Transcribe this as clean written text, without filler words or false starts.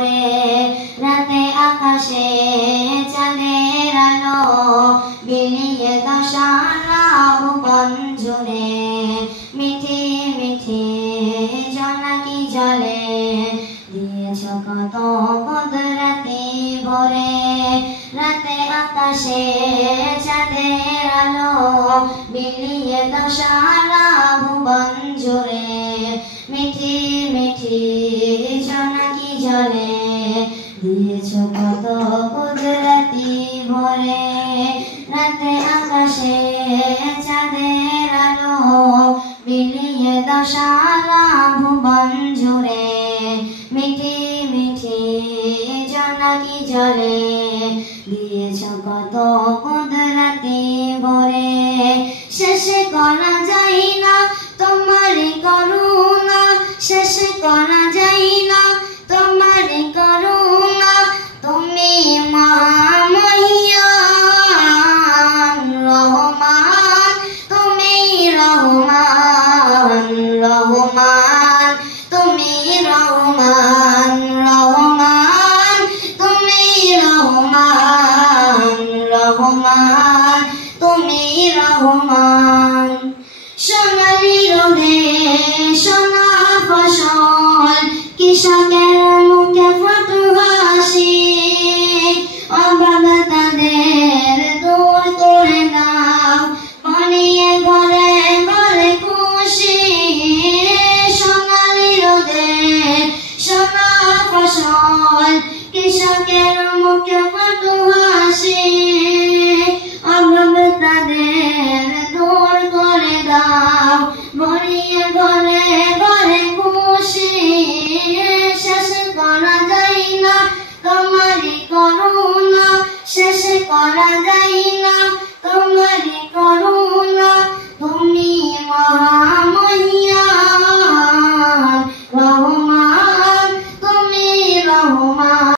ভরে রাতে আকাশে চাঁদের আলো বিলিয়ে দাও সারা ভুবন জুড়ে মিঠি মিঠি জোনাকি জলে দিয়েছ কত কুদরতি ভরে রাতে আকাশে চাঁদের আলো বিলিয়ে দাও সারা ভুবন জুড়ে মিঠি মিঠি জোনাকি জলে দিয়েছ কত কুদরতি ভরে রাতে আকাশে চাঁদের আলো বিলিয়ে দাও সারা ভুবন জুড়ে মিঠি মিঠি জোনাকি জলে দিয়েছ কত কুদরতি ভরে শেষ করা যায় না তোমার করুণা শেষ করা যায় না তোমার করুণা তুমি মহামহিয়ান রহমান তুমি রহমান রহমান তুমি রহমান রহমান তুমি রহমান রহমান তুমি রহমান সোনালি রোদে সোনা ফসল কৃষকের মুখে ফোটে হাসি অভাব তাদের দূর করে দাও বানিয়ে ঘরে ঘরে খুশি সোনালি রোদে সোনা ফসল কৃষকের মুখে ফোটে হাসি